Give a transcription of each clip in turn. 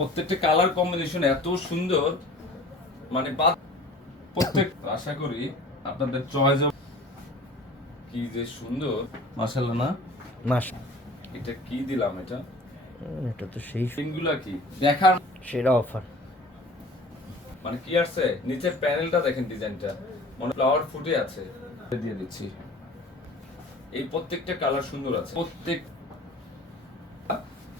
প্রত্যেকটা colour combination এত সুন্দর মানে বাদ প্রত্যেক আশা করি আপনাদের চয়েস কি যে সুন্দর। মাশাআল্লাহ না? মাস এটা কি দিলাম এটা? এটা তো সেই সিনগুলা কি? দেখার সেরা অফার মানে কি আছে নিচের প্যানেলটা দেখেন ডিজাইনটা মানে ফ্লাওয়ার ফুটে আছে। দিয়ে দিচ্ছি। এই প্রত্যেকটা কালার সুন্দর আছে। প্রত্যেক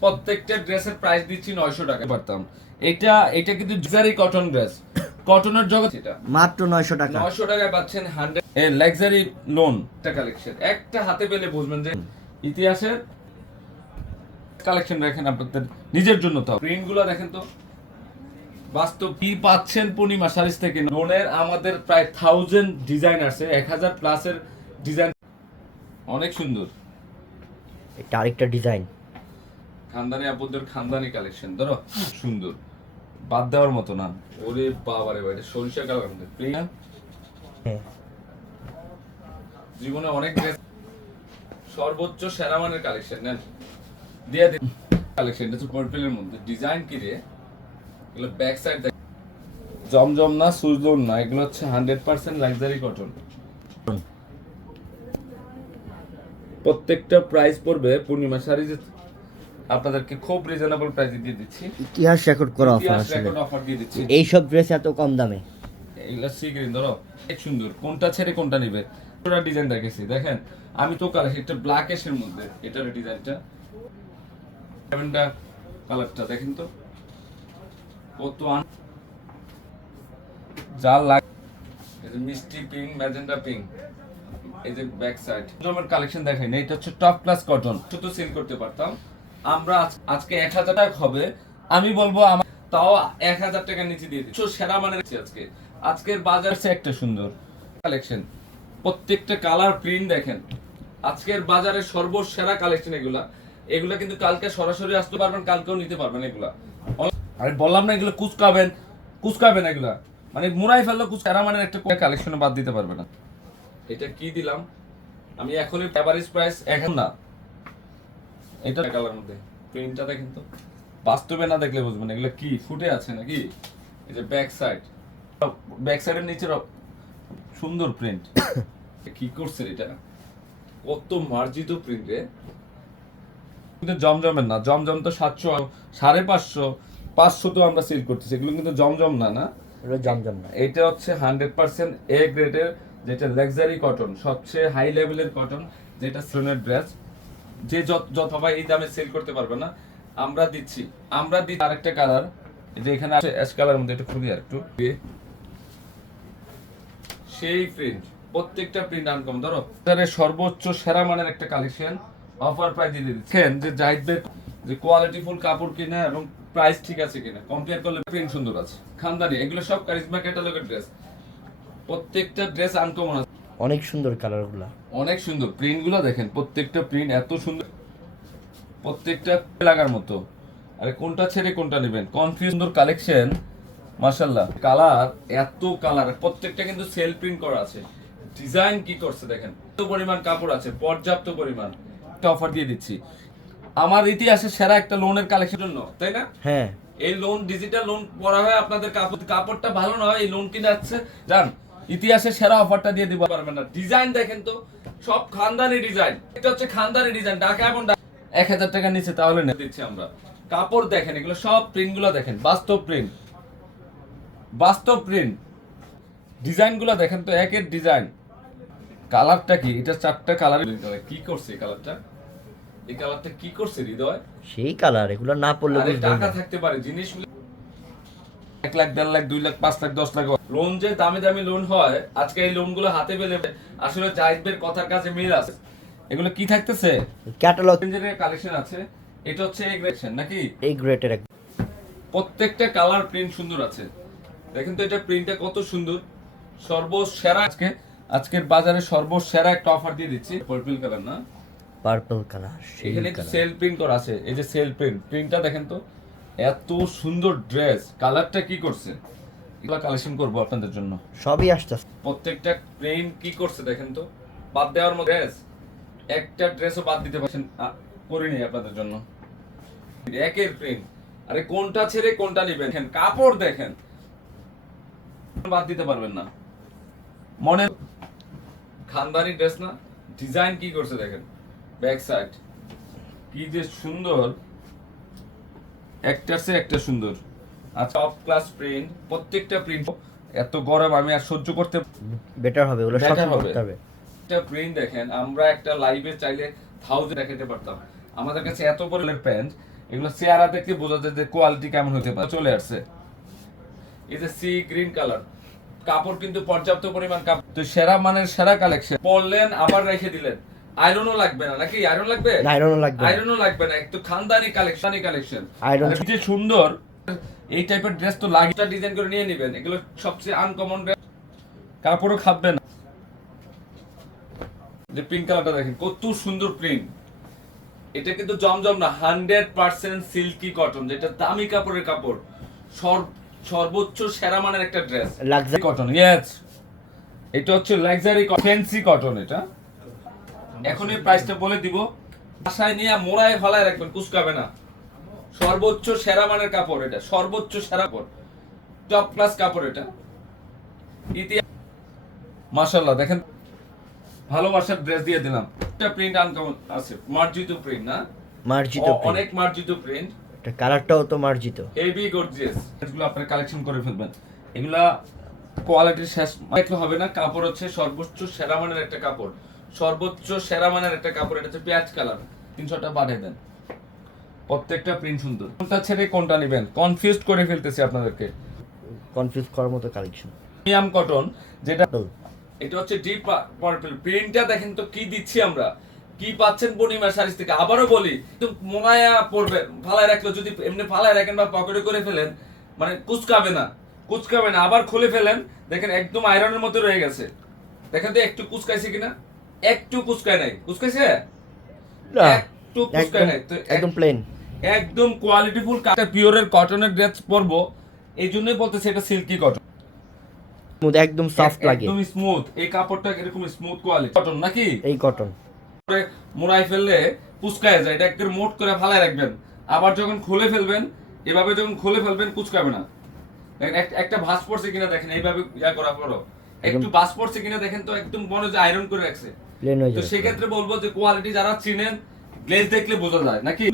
প্রত্যেকটা ড্রেসের প্রাইস দিচ্ছি নয়শো টাকা পারতাম। এটা এটা কিন্তু জারি কটন ড্রেস কটনের জগৎ এটা। মাত্র নয়শো টাকা। নয়শো টাকায় পাচ্ছেন হান্ড্রেড এ লাক্সারি লোন একটা কালেকশন একটা হাতে পেলে বুঝবেন যে ইতিহাসের কালেকশন রাখেন আপনাদের নিজের জন্য তো। প্রিন্টগুলো দেখেন তো। বাস্তব কি পাচ্ছেন পূর্ণিমা সারিস থেকে? লোনের আমাদের প্রায় থাউজেন্ড ডিজাইন আছে। এক হাজার প্লাসের ডিজাইন অনেক সুন্দর। এটা আরেকটা ডিজাইন খানদানি আপুদের খানদানি কালেকশন ধরো? সুন্দর। বাদ দেওয়ার মতো না। ওরে বাবারে বাইরে সরিষা কালার প্রিয়া? হ্যাঁ জীবনে অনেক সর্বোচ্চ সেরা মানের কালেকশন নেন দিয়ে দিন কালেকশন এটা তো পার্পেলের মধ্যে। ডিজাইন কি রে? এগুলো ব্যাক সাইড জমজম না সুজলন না, এগুলো হচ্ছে হান্ড্রেড পার্সেন্ট লাক্সারি কটন প্রত্যেকটা প্রাইস পড়বে পূর্ণিমা শাড়ি আপনাদেরকে খুব রিজনেবল প্রাইসে দিয়ে দিচ্ছি। ইতিহাস রেকর্ড করা অফার ইতিহাস রেকর্ড অফার দিয়ে দিচ্ছি। এইসব ড্রেস এত কম দামে। এগুলা সি গ্রিন ধরো অনেক সুন্দর। কোনটা ছেড়ে কোনটা নিবে? পুরো ডিজাইন দেখেছি দেখেন। আমি তো কালার এটা ব্ল্যাক এর মধ্যে এটার ডিজাইনটা ল্যাভেন্ডার কালারটা দেখেন তো। কত আন যা লাগ এই যে মিষ্টি পিঙ্ক ম্যাজেন্ডা পিঙ্ক এই যে ব্যাক সাইড কালেকশন দেখাই না এটা হচ্ছে টপ ক্লাস কটন ছোট সেল করতে পারতাম। আমরা আজকে এক হাজার টাকা হবে। আমি বলব আমার তাও এক হাজার টাকার নিচে দিয়ে দিচ্ছি। সেরা মানের আজকে। আজকের বাজার একটা সুন্দর। কালেকশন প্রত্যেকটা কালার প্রিন্ট দেখেন। আজকের বাজারে সর্বসেরা কালেকশন এগুলা। এগুলা কিন্তু কালকে সরাসরি আসতে পারবেন কালকেও নিতে পারবেন এগুলা। আরে বললাম না এগুলো কুচকাবেন। কুচকাবেন এগুলা। মানে মুড়াই ফেলল কুচকারা মানে একটা কালেকশনে বাদ দিতে পারবে না। এটা কি দিলাম? আমি এখনই এভারেজ প্রাইস এখন না। এটা কালার মধ্যে। প্রিন্টটা দেখেন তো। বাস্তবে না দেখলে বুঝবেন এগুলো কি ফুটে আছে নাকি? এই যে ব্যাক সাইড ব্যাক সাইডের নিচে সুন্দর প্রিন্ট কি করছে এটা? কত মার্জিত প্রিন্ট রে। কিন্তু জমজমের না। জমজম তো সাতশো সাড়ে পাঁচশো পাঁচশো তো আমরা সেল করতেছি। এগুলো কিন্তু জমজম না না? জমজম না। এটা হচ্ছে হান্ড্রেড পার্সেন্ট এ গ্রেডের যেটা লাক্সারি কটন সবচেয়ে হাই লেভেলের কটন যেটা শ্রনের ড্রেস যে যত সবাই এই দামে সেল করতে পারবে না, আমরা দিচ্ছি। আমরা দিচ্ছি আরেকটা কালার যে এখানে আছে অ্যাশ কালার মধ্যে একটু খুলি আর একটু। সেই প্রিন্ট প্রত্যেকটা প্রিন্ট আনকম ধরো। তার সর্বোচ্চ সেরা মানের একটা কালেকশন অফার প্রাইস দিয়ে দিচ্ছেন যে জাহিদদের যে কোয়ালিটি ফুল কাপড় কিনা এবং প্রাইস ঠিক আছে কিনা কম্পেয়ার করলে প্রিন্ট সুন্দর আছে। খানদানি, এগুলো সব কারিজমা ক্যাটালগের ড্রেস প্রত্যেকটা ড্রেস আনকমন আছে। অনেক সুন্দর কালারগুলো অনেক সুন্দর। প্রিন্টগুলো দেখেন প্রত্যেকটা প্রিন্ট এত সুন্দর প্রত্যেকটা লাগার মতো। আরে কোনটা ছেড়ে কোনটা নেবেন? কনফিউজ সুন্দর কালেকশন মাশাল্লাহ কালার এত কালার প্রত্যেকটা কিন্তু সেল প্রিন্ট করা আছে। ডিজাইন কি করছে দেখেন? এত পরিমাণ কাপড় আছে পর্যাপ্ত পরিমাণ। একটা অফার দিয়ে দিচ্ছি। আমার ইতিহাসে সেরা একটা লোনের কালেকশন জন্য তাই না? হ্যাঁ। এই লোন ডিজিটাল লোন করা হয় আপনাদের কাপড় কাপড়টা ভালো নয় এই লোন কিনে যাচ্ছে জান ইতিহাসে সেরা অফারটা দিয়ে দিতে পারবেন না। ডিজাইন দেখেন তো সব খানদানি ডিজাইন এটা হচ্ছে খানদানি ডিজাইন ঢাকা এবং এক হাজার টাকার নিচে তাহলে দিচ্ছি আমরা। কাপড় দেখেন এগুলো সব প্রিন্টগুলো দেখেন। বাস্তব প্রিন্ট বাস্তব প্রিন্ট ডিজাইনগুলো দেখেন তো একের ডিজাইন কালারটা কি? এটা চারটা কালার কি করছে কালারটা এই কালারটা কি করছে হৃদয়? সেই কালার এগুলো না পড়লে টাকা থাকতে পারে জিনিসগুলো এক লাখ দেড় লাখ দুই লাখ পাঁচ লাখ দশ লাখ লোন যে দামি দামি লোন হয় আজকে এই লোনগুলো হাতে পেলে আসলে জাহিদদের কথার কাছে মিল আছে। এগুলো কি থাকতেছে? ক্যাটালগ কালেকশন আছে। এটা হচ্ছে এগ্রেশন নাকি? এই গ্রেটের প্রত্যেকটা কালার প্রিন্ট সুন্দর আছে। দেখেন তো এটা প্রিন্টটা কত সুন্দর। সর্বসেরা আজকে আজকের বাজারে সর্বসেরা একটা অফার দিয়ে দিচ্ছি। পার্পল কালার না? পার্পল কালার এখানে সেল প্রিন্ট করা আছে। এই যে সেল প্রিন্ট প্রিন্টটা দেখেন তো। এত সুন্দর ড্রেস কালারটা কি করছে এগুলো কালেকশন করব আপনাদের জন্য। সবই আসতেছে। প্রত্যেকটা প্রিন্ট কি করছে দেখেন তো? বাদ দেওয়ার মতো ড্রেস একটা ড্রেসও বাদ দিতে পারছেন আ, করিনি আপনাদের জন্য। একের প্রিন্ট আরে কোনটা ছেড়ে কোনটা নেবেন? দেখেন কাপড় দেখেন। বাদ দিতে পারবেন না। মনে খানদানি ড্রেস না? ডিজাইন কি করছে দেখেন? ব্যাক সাইড কি যে সুন্দর। একটার সে একটা সুন্দর। আচ্ছা অফ ক্লাস প্রিন্ট প্রত্যেকটা প্রিন্ট এত গরম আমি আর সহ্য করতে বেটার হবে ওগুলো হবে। করতে হবে। একটা প্রিন্ট দেখেন আমরা একটা লাইভে চাইলে থাউজেন্ড দেখাতে পারতাম। আমাদের কাছে এত পরিমাণের প্যান্ট এগুলো চেহারা দেখে বোঝা যায় যে কোয়ালিটি কেমন হতে পারে। চলে আসছে। এই যে সি গ্রিন কালার কাপড় কিন্তু পর্যাপ্ত পরিমাণ কাপড় তো সেরা মানের সেরা কালেকশন পরলেন আবার রেখে দিলেন। আয়রনও লাগবে না নাকি? আয়রন লাগবে? লাগবে না। আয়রনও লাগবে না একটু খানদানি কালেকশন কালেকশন Iron- যে সুন্দর এই টাইপের ড্রেস তো ডিজাইন করে নিয়ে নেবেন এগুলো সবচেয়ে আনকমন কাপড়ও খাবে না। যে পিঙ্ক কালারটা দেখেন কত সুন্দর প্রিন্ট এটা কিন্তু জমজম না হান্ড্রেড পার্সেন্ট সিল্কি কটন যেটা দামি কাপড়ের কাপড়। সর্বোচ্চ সেরা মানের একটা ড্রেস লাক্সারি কটন ইয়েস এটা হচ্ছে লাক্সারি ফ্যান্সি কটন এটা। এখন এই প্রাইসটা বলে দিব। বাসায় নিয়ে মোড়ায় ফলায় রাখবেন কুচকাবে না সর্বোচ্চ সেরা মানের কাপড় এটা সর্বোচ্চ সেরা কাপড়। টপ ক্লাস কাপড় এটা। ইতিহাস মাশাআল্লাহ দেখেন। ভালোবাসার ড্রেস দিয়ে দিলাম। একটা প্রিন্ট আনকমন আছে মার্জিত প্রিন্ট না? মার্জিত অনেক মার্জিত প্রিন্ট এটা কালারটাও তো মার্জিত। হেভি গর্জিয়াস এগুলো আপনারা কালেকশন করে ফেলবেন। এগুলা কোয়ালিটির শেষ হবে না কাপড় হচ্ছে সর্বোচ্চ সেরা মানের একটা কাপড়। সর্বোচ্চ সেরা মানের একটা কাপড় এটা হচ্ছে পেঁয়াজ কালার। তিনশোটা বাড়িয়ে দেন। প্রত্যেকটা প্রিন্ট সুন্দর। কোনটা ছেড়ে কোনটা নেবেন? কনফিউজ করে ফেলতেছি আপনাদেরকে। কনফিউজ করার মতো কালেকশন প্রিমিয়াম কটন যেটা এটা হচ্ছে ডিপ পার্পল প্রিন্টটা দেখেন তো কি দিচ্ছি আমরা? কি পাচ্ছেন পূর্ণিমা শাড়ি থেকে? আবারও বলি মোনায়া পড়বে ফালায় রাখল যদি এমনি ফালায় রাখেন বা পকেটে করে ফেলেন মানে কুচকাবে না। কুচকাবে না। আবার খুলে ফেলেন দেখেন একদম আয়রনের মতো রয়ে গেছে। দেখেন তো একটু কুচকাইছে কিনা? একটু কুচকায় নাই। কুচকাইছে না একটু কুচকায় নাই। তো একদম প্লেন একদম কোয়ালিটিফুল পিওরের কটনের ড্রেস পরবো এই জন্যই বলতেছে এটা সিল্কি কটন একদম সফট লাগে। একদম স্মুথ এই কাপড়টা এরকম স্মুথ কোয়ালিটি কটন নাকি? এই কটন মোড়াই ফেললে কুচকায় যায়। এটা একদম মোট করে ফালায় রাখবেন। আবার যখন খুলে ফেলবেন এভাবে যখন খুলে ফেলবেন কুচকাবে না। একটা ভাঁজ পড়ছে কিনা দেখেন এইভাবে ইয়া করা পড়ো একটু ভাঁজ পড়ছে কিনা দেখেন তো একদম মনে হয় আয়রন করে রাখছে। প্লেন হয়ে তো সেক্ষেত্রে বলব যে কোয়ালিটি যারা চিনেন গ্লেজ দেখলে বোঝা যায় নাকি?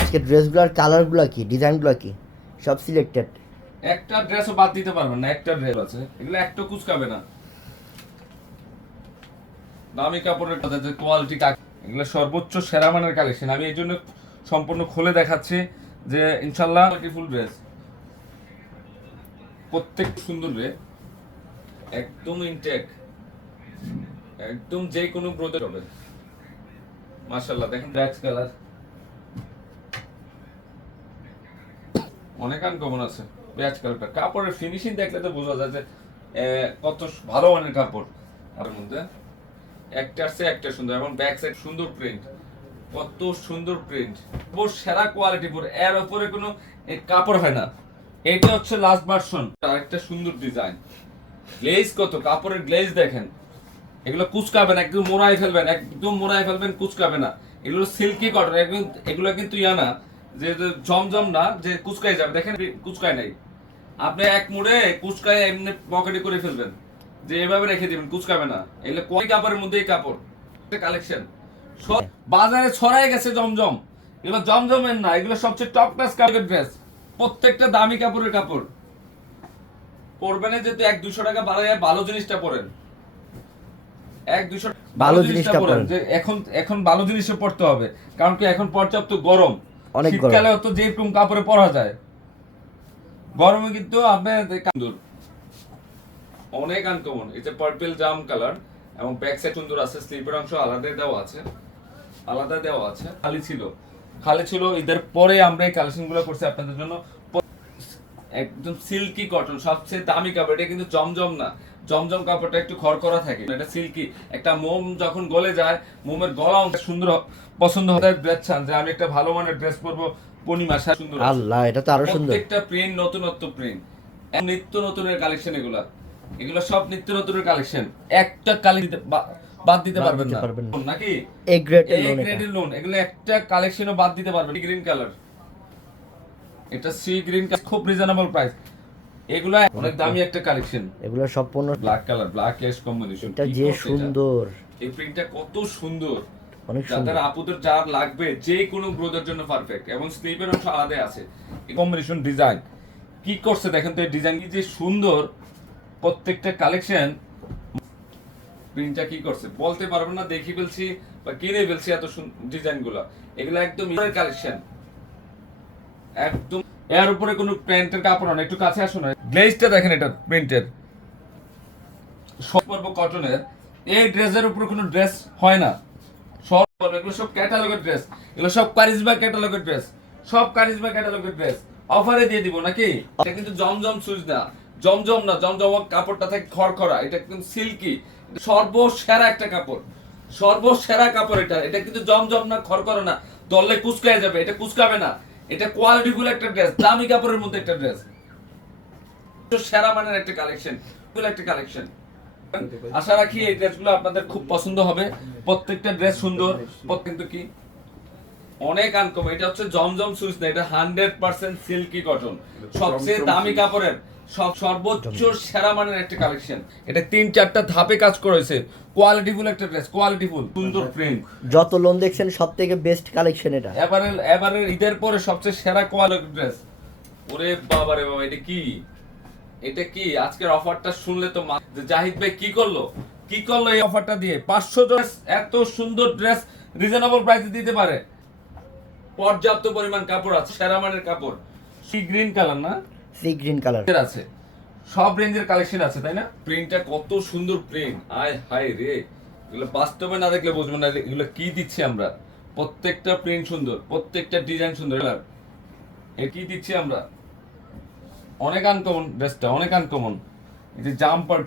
আজকে ড্রেসগুলোর কালারগুলো কি? ডিজাইনগুলো কি? সব সিলেক্টেড একটা ড্রেসও বাদ দিতে পারবেন না একটা ড্রেস আছে। এগুলো একটা কুচকাবে না। দামি কাপড়ের কথা যে কোয়ালিটি এগুলো সর্বোচ্চ সেরা মানের কালেকশন আমি এই জন্য সম্পূর্ণ খুলে দেখাচ্ছি যে ইনশাল্লাহ ফুল ড্রেস প্রত্যেক সুন্দর রে একদম ইনটেক একদম যে কোনো ব্রোদের হবে মাশাআল্লাহ দেখেন। ব্ল্যাক কালার অনেক আনকমন আছে। পেঁয়াজ কালারটা কাপড়ের ফিনিশিং দেখলে তো বোঝা যায় যে কত ভালো মানের কাপড়। আর মধ্যে একটার সে একটা সুন্দর। এবং ব্যাক সাইড সুন্দর প্রিন্ট কত সুন্দর প্রিন্ট বহু সেরা কোয়ালিটি পুরো। এর উপরে কোনো কাপড় হয় না। এটা হচ্ছে লাস্ট ভার্সন আরেকটা সুন্দর ডিজাইন গ্লেজ কত? কাপড়ের গ্লেজ দেখেন। এগুলো কুচকাবে না, একদম মোড়াই ফেলবেন, একদম মোড়াই ফেলবেন, কুচকাবে না। এগুলো সিল্কি কটন এগুলো কিন্তু ইয়া না, যে জমজম না, যে কুচকাই যাবে। দেখেন, কুচকায় নাই। আপনি এক মুড়ে কুচকায় এমনি পকেটে করে ফেলবেন। যে এভাবে রেখে দিবেন, কুচকাবে না। এগুলো কোন কাপড়ের মধ্যেই কাপড়। কালেকশন বাজারে ছড়াই গেছে জমজম। এগুলো জমজমের না, এগুলো সবচেয়ে টপ ক্লাস কাপড়ের ড্রেস প্রত্যেকটা দামি কাপড়ের কাপড়। পরবেন যেহেতু এক দুশো টাকা বাড়ায় ভালো জিনিসটা পরেন। এক দুশো ভালো জিনিসটা পরেন। যে এখন এখন ভালো জিনিসে পড়তে হবে। কারণ কি এখন পর্যাপ্ত গরম। অনেক শীতকালে তো যে রকম কাপড়ে পরা যায়। গরমে কিন্তু আপনি অনেক আনকমন এটা পার্পল জাম কালার এবং ব্যাক সাইড সুন্দর আছে স্লিপের অংশ আলাদা দেওয়া আছে। আলাদা দেওয়া আছে। খালি ছিল। খালি ছিল ঈদের পরে আমরা এই কালেকশনগুলো করছি আপনাদের জন্য। একদম সিল্কি কটন সবচেয়ে দামি কাপড়। এটা কিন্তু জমজম না। জমজম কাপড়টা একটু খড়করা থাকে। এটা সিল্কি। একটা মোম যখন গলে যায় মোমের গলা অংশ সুন্দর পছন্দ হতে ড্রেস চান যে আমি একটা ভালো মানের ড্রেস পরবো পূর্ণিমা সুন্দর আল্লাহ এটা তো আরও সুন্দর। প্রত্যেকটা প্রিন্ট নতুনত্ব প্রিন্ট নিত্য নতুনের কালেকশন এগুলা। এগুলো সব নিত্য নতুনের কালেকশন একটা কালি দিতে বাদ দিতে পারবেন না। নাকি? এ গ্রেডের লোন গ্রেডের লোন এগুলো একটা কালেকশনও বাদ দিতে পারবেন। গ্রিন কালার এটা সি গ্রিন খুব রিজনেবল প্রাইস এগুলো অনেক দামি একটা কালেকশন এগুলো পণ্য black colour black ash combination এটা যে সুন্দর। এই প্রিন্টটা কত সুন্দর। অনেক সুন্দর। আপুদের যার লাগবে যে কোনো জন্য পারফেক্ট এবং স্লিপের অংশ আলাদা আছে। কম্বিনেশন ডিজাইন কি করছে দেখেন তো এই ডিজাইন যে সুন্দর। প্রত্যেকটা কালেকশন প্রিন্টটা কি করছে? বলতে পারব না দেখি ফেলছি বা কিনে ফেলছি এত ডিজাইনগুলো। এগুলো একদম কালেকশন একদম এর উপরে কোনো প্যান্টের কাপড় না একটু কাছে আসুন গ্লেজটা দেখেন এটা, প্রিন্টের। সর্ব কটনের এই ড্রেসের উপর কোনো ড্রেস হয় না। সব এগুলো সব ক্যাটালগের ড্রেস এগুলো সব কারিজমা ক্যাটালগের ড্রেস সব কারিজমা ক্যাটালগের ড্রেস অফারে দিয়ে দিব নাকি? এটা কিন্তু জমজম সুইচ না। জমজম না, জমজম কাপড়টা থাকে খড়খড়া, এটা একদম সিল্কি সর্বসেরা একটা কাপড়। সর্বসেরা কাপড় এটা। এটা কিন্তু জমজম না, খড়খড়া না। দললে কুচকায় যাবে, এটা কুচকাবে না। এটা কোয়ালিটিফুল একটা ড্রেস দামি কাপড়ের মধ্যে একটা ড্রেস সেরা মানের একটা কালেকশন একটা কালেকশন আশা রাখি এই ড্রেসগুলো আপনাদের খুব পছন্দ হবে। প্রত্যেকটা ড্রেস সুন্দর কিন্তু কি? অনেক আনকম এটা হচ্ছে জমজম সুইচ না এটা হান্ড্রেড পার্সেন্ট সিল্কি কটন সবচেয়ে দামি কাপড়ের। সব সর্বোচ্চ সেরা মানের একটা কালেকশন এটা তিন চারটা ধাপে কাজ করেছে। কোয়ালিটিফুল একটা ড্রেস কোয়ালিটিফুল সুন্দর প্রিন্ট যত লোন দেখছেন সব থেকে বেস্ট কালেকশন এটা। এবারে এবারে ঈদের পরে সবচেয়ে সেরা কোয়ালিটি ড্রেস ওরে বাবা রে বাবা এটা কি? এটা কি? আজকের অফারটা শুনলে তো জাহিদ ভাই কি করল? কি করল এই অফারটা দিয়ে? পাঁচশো ড্রেস এত সুন্দর ড্রেস রিজনেবল প্রাইসে দিতে পারে। পর্যাপ্ত পরিমাণ কাপড় আছে সেরা মানের কাপড়। সি গ্রিন কালার না? গ্রিন কালার আছে। সব রেঞ্জের কালেকশন আছে, তাই না? প্রিন্টটা কত সুন্দর প্রিন্ট আয় হায় রে। এগুলো বাস্তবে না দেখলে বুঝব না এগুলো কি দিচ্ছি আমরা। প্রত্যেকটা প্রিন্ট সুন্দর, প্রত্যেকটা ডিজাইন সুন্দর। এ কি দিচ্ছি আমরা? অনেক আনকমন ড্রেসটা অনেক আনকমন এই যে জাম্পার